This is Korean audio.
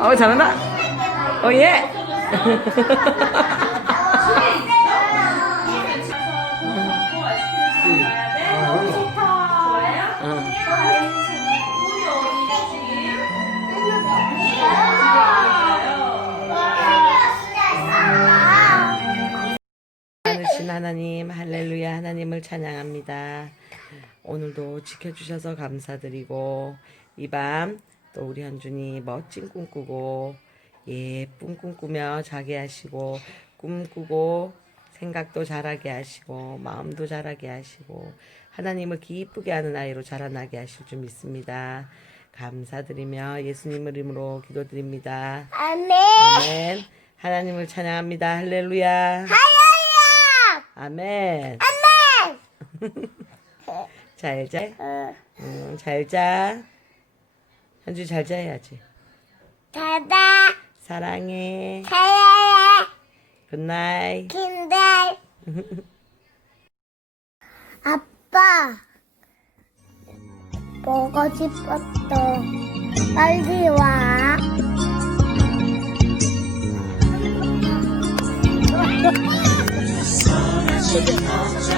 어, 잘한다. 어, 예. 하나님, 할렐루야 하나님을 찬양합니다. 오늘도 지켜주셔서 감사드리고 이 밤 또 우리 현준이 멋진 꿈 꾸고 예쁜 꿈 꾸며 자게 하시고 꿈 꾸고 생각도 잘하게 하시고 마음도 잘하게 하시고 하나님을 기쁘게 하는 아이로 자라나게 하실 줄 믿습니다. 감사드리며 예수님 이름으로 기도드립니다. 아멘. 아멘. 하나님을 찬양합니다. 할렐루야. 할렐루야. 아멘. 아멘. 잘 자. 어, 응, 잘 자. 현주 잘 자야지. 다다. 사랑해. 사랑해. 굿나잇. kinder. 아빠. 보고 싶었어. 빨리 와. 서